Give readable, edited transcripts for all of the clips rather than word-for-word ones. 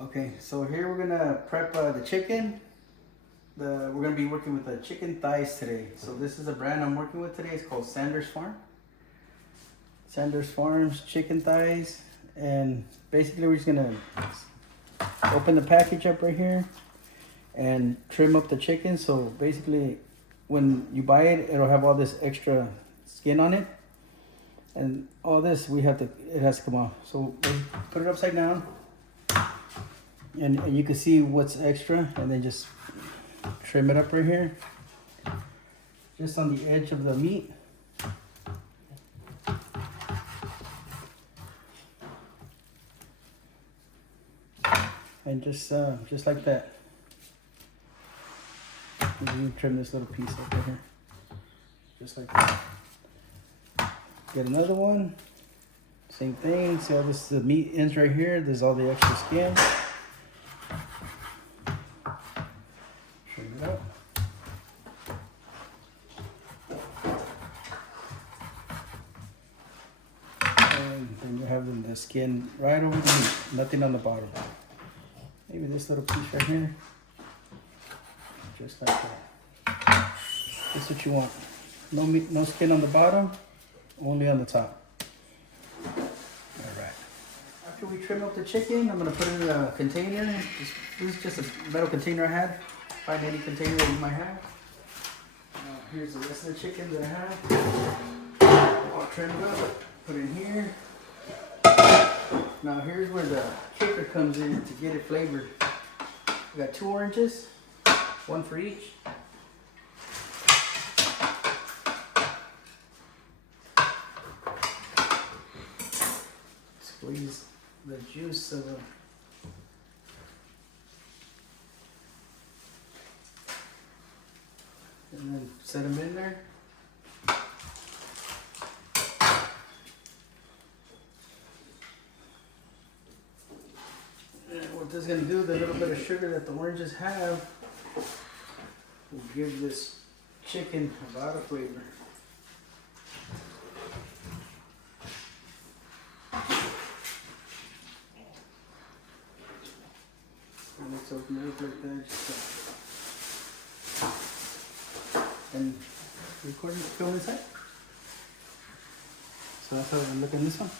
Okay, so here we're gonna prep the chicken. We're gonna be working with the chicken thighs today. So this is a brand I'm working with today. It's called Sanders Farm. Sanders Farms chicken thighs, and basically we're just gonna open the package up right here and trim up the chicken. So basically, when you buy it, it'll have all this extra skin on it, and all this it has to come off. So put it upside down. And you can see what's extra, and then just trim it up right here, just on the edge of the meat. And just like that. You trim this little piece up right here, just like that. Get another one, same thing. See how the meat ends right here? There's all the extra skin. It up. And then you have the skin right over the meat, nothing on the bottom. Maybe this little piece right here, just like that. That's what you want. No meat, no skin on the bottom, only on the top. All right. After we trim up the chicken, I'm gonna put it in a container. This is just a metal container I had. Find any container that you might have. Here's the rest of the chicken that I have. All trimmed up. Put in here. Now here's where the kicker comes in to get it flavored. We got 2 oranges, 1 for each. Squeeze the juice of a and then set them in there. And what this is going to do, the little bit of sugar that the oranges have will give this chicken a lot of flavor. And let's open it up like that. And recording film inside. So that's how we look at this one.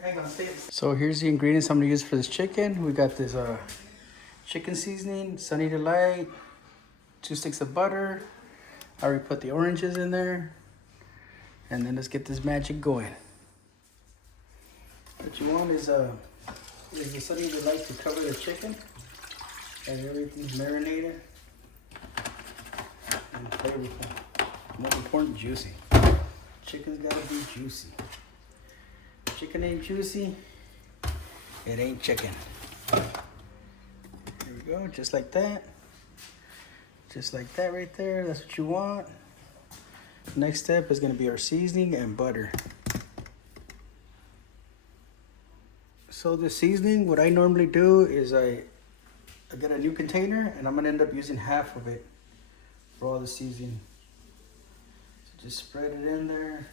Hang on, stay. So here's the ingredients I'm gonna use for this chicken. We got this chicken seasoning, Sunny Delight, 2 sticks of butter. I already put the oranges in there. And then let's get this magic going. What you want is the Sunny Delight to cover the chicken. And everything's marinated and flavorful. Most important, juicy. Chicken's gotta be juicy. If chicken ain't juicy, it ain't chicken. Here we go, just like that. Just like that right there, that's what you want. Next step is gonna be our seasoning and butter. So the seasoning, what I normally do is I get a new container, and I'm gonna end up using half of it for all the seasoning. So just spread it in there.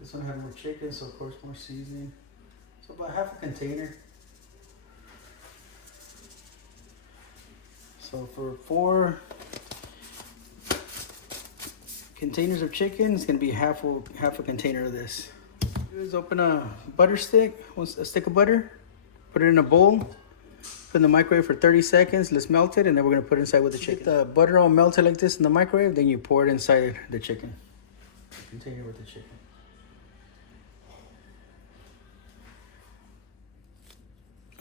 This one had more chicken, so of course more seasoning. So about half a container. So for 4 containers of chicken, it's gonna be half a container of this. Is open a butter stick, a stick of butter, put it in a bowl, put it in the microwave for 30 seconds. Let's melt it, and then we're gonna put it inside with the chicken. Get the butter all melted like this in the microwave, then you pour it inside the chicken. Container with the chicken.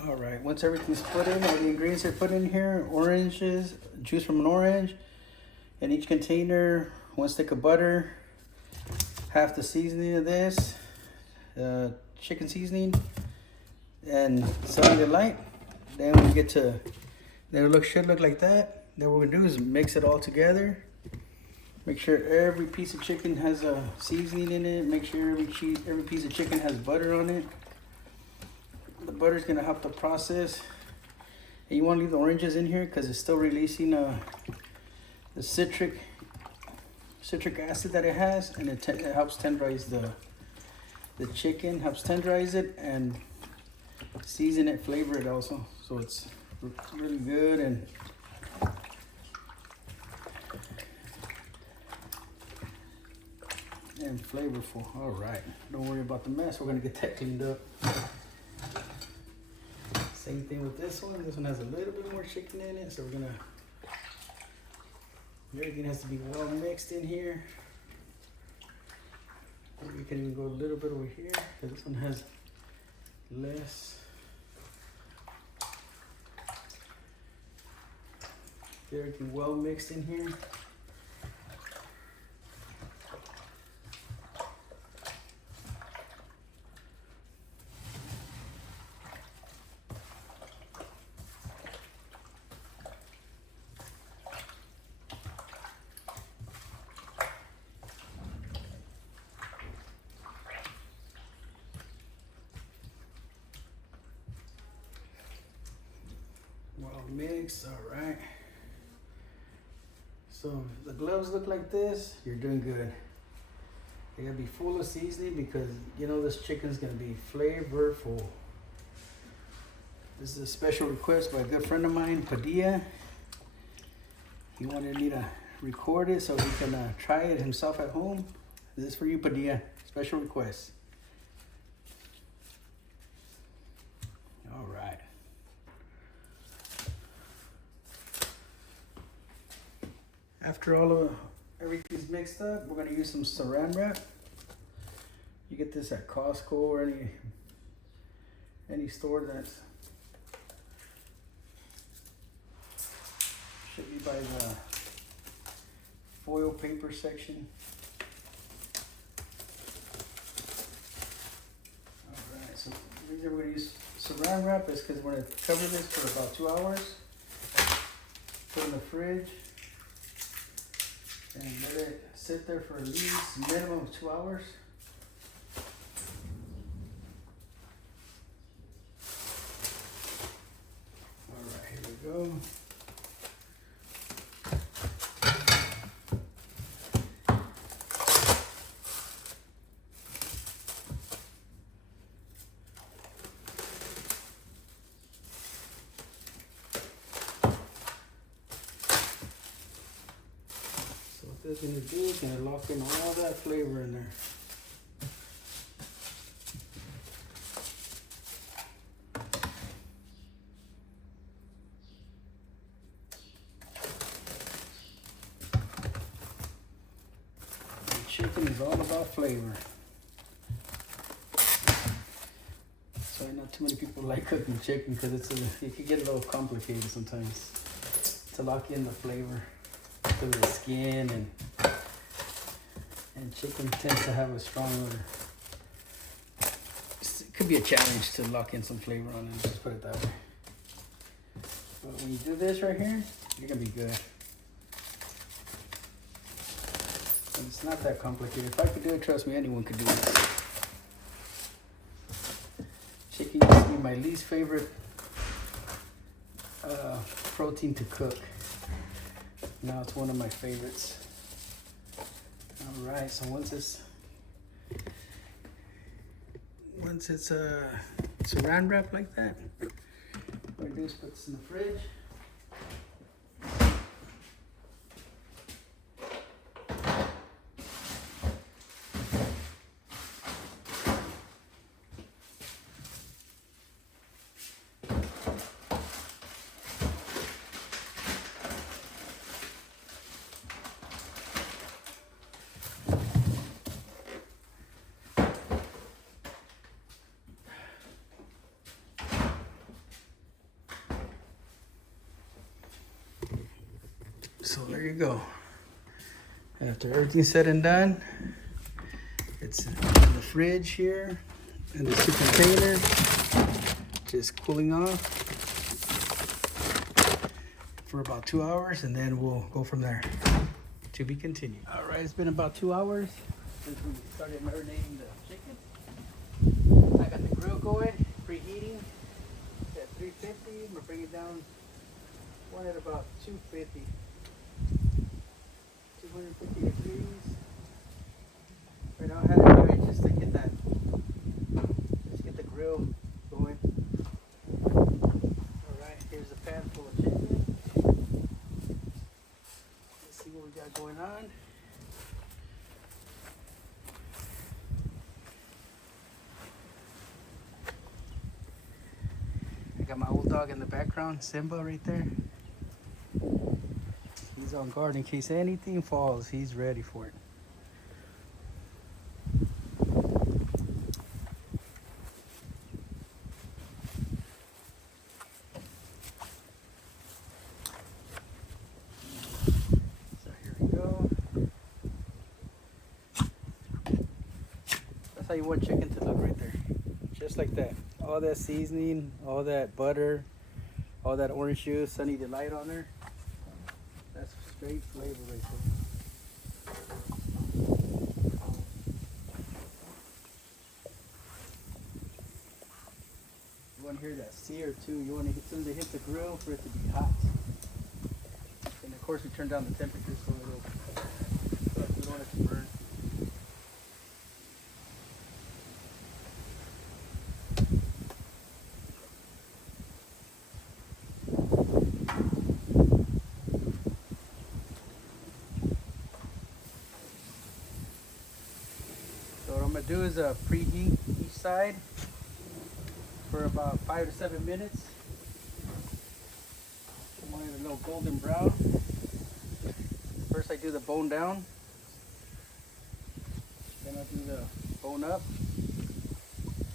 All right, once everything's put in, all the ingredients are put in here, oranges, juice from an orange, in each container, 1 stick of butter, half the seasoning of this, chicken seasoning, and Sunny Delight. Then we get to, then it should look like that. Then what we're gonna do is mix it all together. Make sure every piece of chicken has a seasoning in it. Make sure every piece of chicken has butter on it. The butter's gonna help the process And you want to leave the oranges in here because it's still releasing the citric acid that it has, and it helps tenderize the chicken, helps tenderize it and season it, flavor it also. So it's really good and flavorful. All right, don't worry about the mess. We're gonna get that cleaned up. Same thing with this one. This one has a little bit more chicken in it, so we're gonna. Everything has to be well mixed in here. Or we can even go a little bit over here because this one has less. Get everything well mixed in here. Well mixed, all right. So if the gloves look like this, you're doing good. They gotta be full of seasoning because you know this chicken's gonna be flavorful. This is a special request by a good friend of mine, Padilla. He wanted me to record it so he can try it himself at home. This is for you, Padilla. Special request. All right. After everything's mixed up, we're gonna use some saran wrap. You get this at Costco or any store that's should be by the foil paper section. All right, so the reason we're gonna use saran wrap is because we're gonna cover this for about 2 hours. Put it in the fridge. And let it sit there for at least minimum of 2 hours. All right, here we go. What it's gonna do is gonna lock in all that flavor in there. And chicken is all about flavor. So not too many people like cooking chicken because it can get a little complicated sometimes to lock in the flavor through the skin, and chicken tends to have a strong odor. It could be a challenge to lock in some flavor on it, just put it that way. But when you do this right here, you're gonna be good. And it's not that complicated. If I could do it, trust me, anyone could do it. Chicken used to be my least favorite protein to cook. Now it's one of my favorites. All right, so once it's saran wrap like that, what I do is put this in the fridge. So there you go. After everything's said and done, it's in the fridge here in the 2 containers, just cooling off for about 2 hours, and then we'll go from there. To be continued. All right, it's been about 2 hours since we started marinating the chicken. I got the grill going, preheating at 350. I'm gonna bring it down want it about 250. 250 degrees. Right now I had it here just to get that, just get the grill going. Alright, here's a pan full of chicken. Let's see what we got going on. I got my old dog in the background, Simba right there. He's on guard in case anything falls. He's ready for it. So here we go. That's how you want chicken to look right there. Just like that. All that seasoning, all that butter, all that orange juice, Sunny Delight on there. That's straight flavor right there. You want to hear that sear too. You want to, as soon as it hits the grill, for it to be hot. And of course, we turn down the temperature so we don't want it to burn. So what I'm gonna do is preheat each side for about 5 to 7 minutes. I want it a little golden brown. First I do the bone down, then I do the bone up.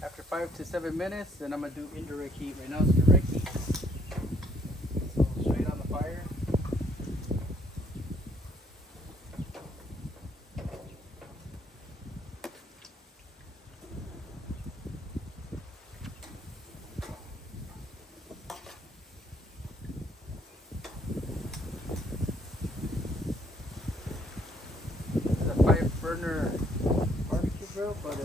After 5 to 7 minutes, then I'm gonna do indirect heat. Right now it's direct heat. So straight on the fire. Burner barbecue grill, but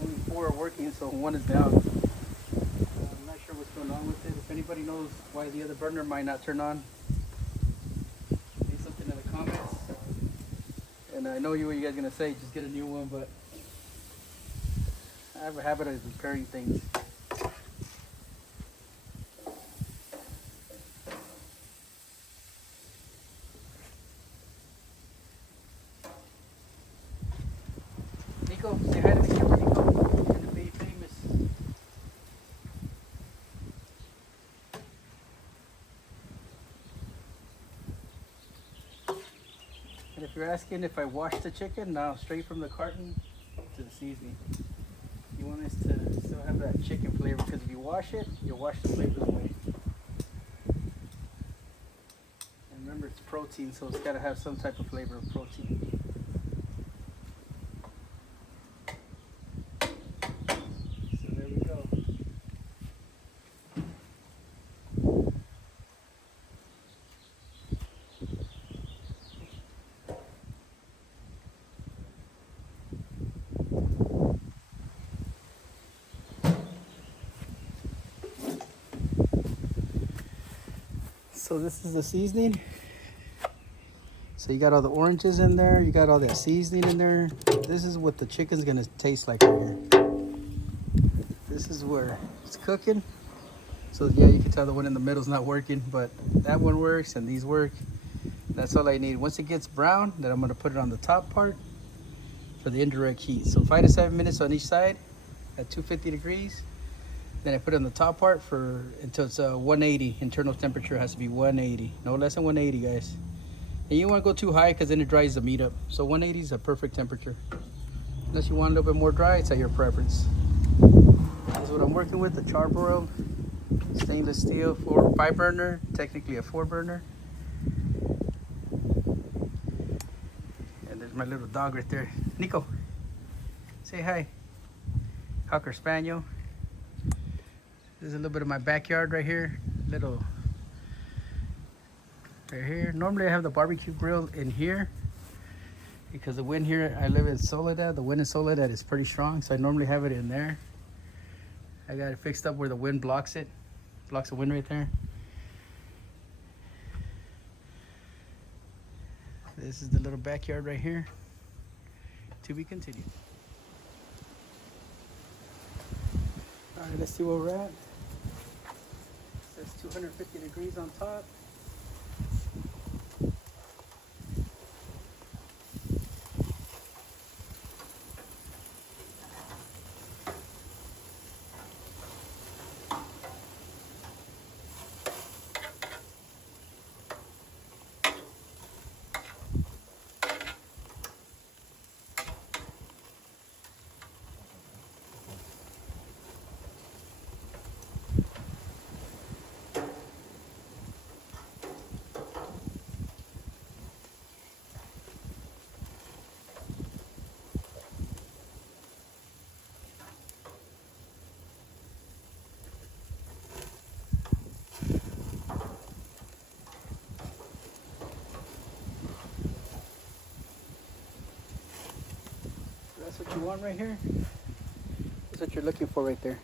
only 4 are working, so 1 is down. I'm not sure what's going on with it. If anybody knows why the other burner might not turn on, leave something in the comments. And I know what you guys are gonna say, just get a new one, but I have a habit of repairing things. Nico, say hi to the camera, Nico. You're gonna be famous. And if you're asking if I wash the chicken, now straight from the carton to the seasoning. You want us to still have that chicken flavor, because if you wash it, you'll wash the flavors away. And remember, it's protein, so it's gotta have some type of flavor of protein. So this is the seasoning. So you got all the oranges in there, you got all that seasoning in there. This is what the chicken's gonna taste like right here. This is where it's cooking. So yeah, you can tell the one in the middle is not working, but that one works and these work. That's all I need. Once it gets brown, then I'm gonna put it on the top part for the indirect heat. So 5 to 7 minutes on each side at 250 degrees. Then I put it on the top part for until it's 180. Internal temperature has to be 180. No less than 180, guys. And you don't want to go too high because then it dries the meat up. So 180 is a perfect temperature. Unless you want a little bit more dry, it's at your preference. This is what I'm working with, the Char-Broil stainless steel 5 burner, technically a 4 burner. And there's my little dog right there. Nico, say hi. Cocker Spaniel. This is a little bit of my backyard right here. Little right here. Normally I have the barbecue grill in here because the wind here, I live in Soledad. The wind in Soledad is pretty strong, so I normally have it in there. I got it fixed up where the wind blocks it. Blocks the wind right there. This is the little backyard right here. To be continued. All right, let's see where we're at. It says 250 degrees on top. That's what you want right here. That's what you're looking for right there.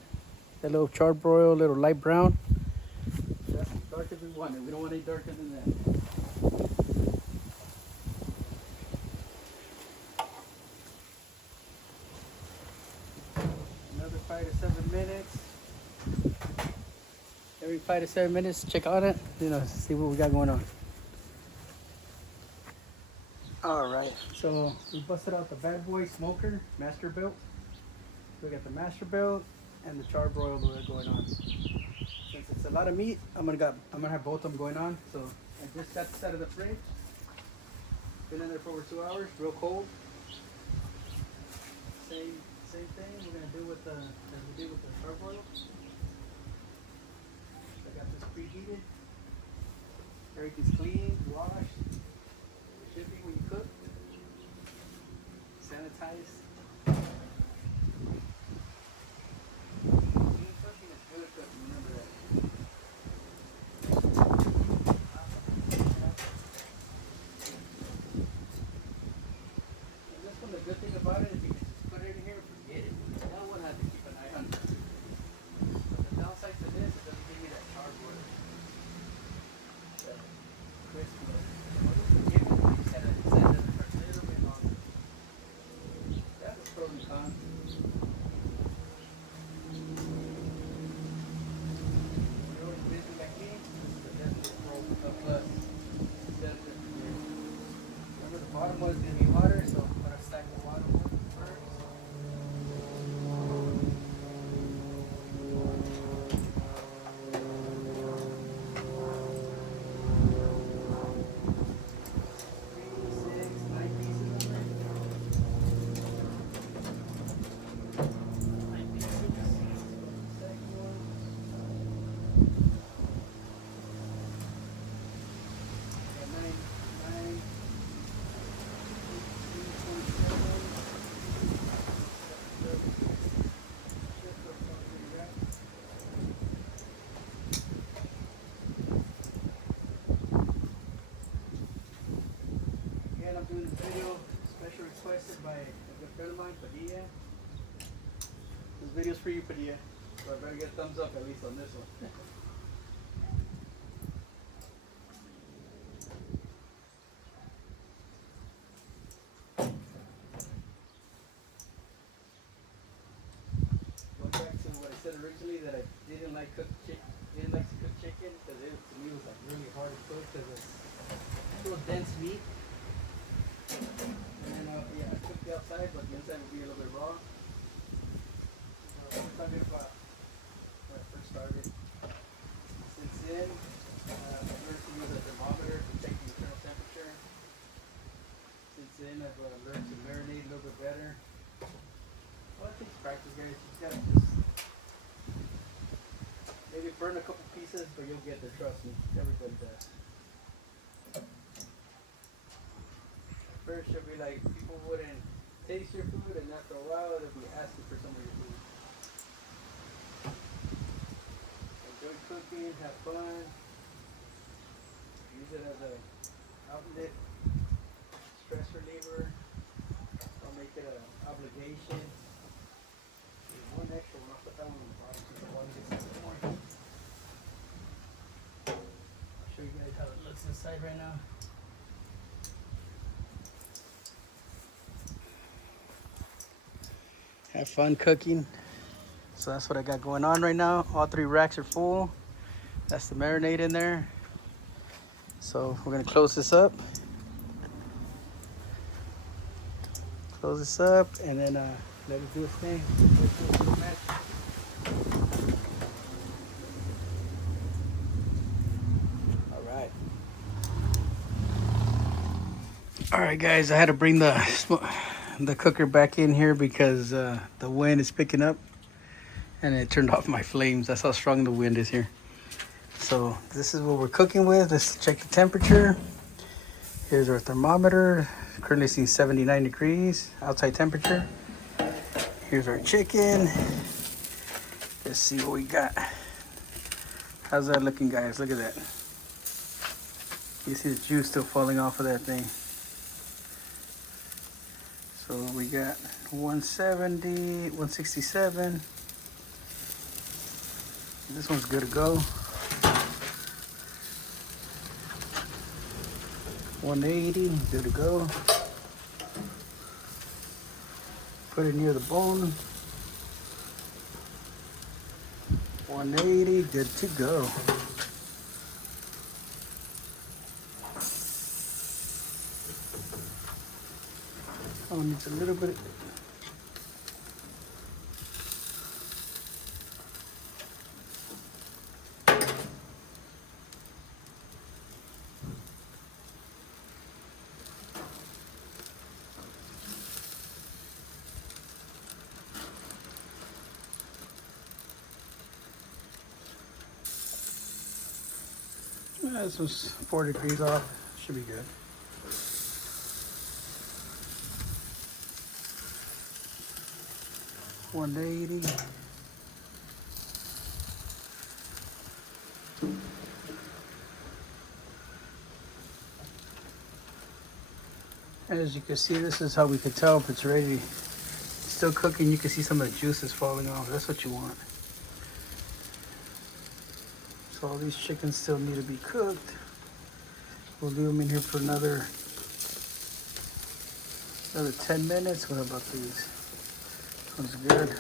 That little charbroil, little light brown. That's as dark as we want it. We don't want any darker than that. Another 5 to 7 minutes. Every 5 to 7 minutes, check on it. See what we got going on. All right, so we busted out the Bad Boy Smoker Master Built. We got the Master Built and the charbroil going on. Since it's a lot of meat, I'm gonna have both of them going on. So I just got this out of the fridge. Been in there for over 2 hours, real cold. Same thing we're gonna do with the as we did with the charbroil. I got this preheated. Everything's clean, washed. It should be when you cook. Sanitized. Cooking is good cooking, remember that. And this one, the good thing about it is you can just put it in here and forget it. That one has to keep an eye on it. But the downside to this, it doesn't give me that charbroil. That crisp look. Or just forgive it, you just gotta set it for a little bit longer. That's a pros and cons. Bottom was going to be hotter, so I'm going to stack the bottom one first. Again, I'm doing this video special requested by a good friend of mine, Padilla. This video's for you, Padilla. So I better get a thumbs up at least on this one. Going back to what I said originally, that I didn't like to cook chicken because it to me was like really hard to cook because it's real dense meat. And then yeah, I cooked the outside, but the inside would be a little bit raw. We're talking about when I first started. Since then, I've learned to use a thermometer to check the internal temperature. Since then, I've learned to marinate a little bit better. Well, it takes practice, guys. You gotta just maybe burn a couple pieces, but you'll get there. Trust me, everybody does. First, you'll be like, people wouldn't taste your food, and after a while, they'll be asking for some of your food. Enjoy cooking, have fun. Use it as an outlet, stress reliever. Don't make it an obligation. There's one extra one, I'll put that one on the bottom so the water gets some more. I'll show you guys how it looks inside right now. have fun cooking. So that's what I got going on right now. All 3 racks are full. That's the marinade in there. So we're gonna close this up. Close this up and then let it do its thing. All right. All right, guys. I had to bring the cooker back in here because the wind is picking up, and it turned off my flames. That's how strong the wind is here. So this is what we're cooking with. Let's check the temperature. Here's our thermometer. Currently seeing 79 degrees outside temperature. Here's our chicken. Let's see what we got. How's that looking, guys? Look at that. You see the juice still falling off of that thing. So we got 170, 167. This one's good to go. 180, good to go. Put it near the bone. 180, good to go. Oh, needs a little bit. This was 4 degrees off. Should be good. $180. As you can see, this is how we can tell if it's ready. Still cooking, you can see some of the juices falling off. That's what you want. So all these chickens still need to be cooked. We'll leave them in here for another 10 minutes. What about these? One's good.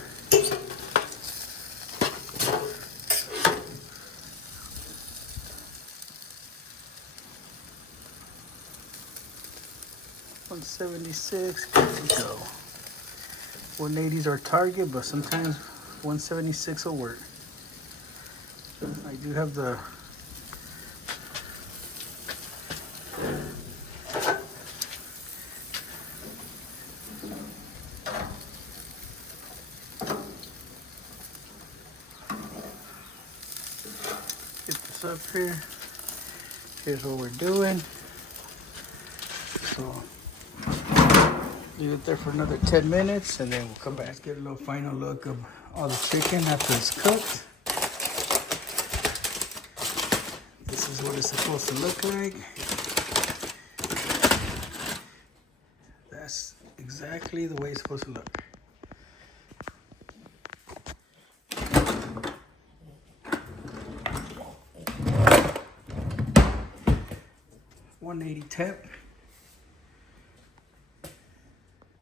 $176, good to go. 180 is our target, but sometimes 176 will work. I do have the get this up here. Here's what we're doing. So leave it there for another 10 minutes and then we'll come back. Let's get a little final look of all the chicken after it's cooked. This is what it's supposed to look like. That's exactly the way it's supposed to look. $180 temp.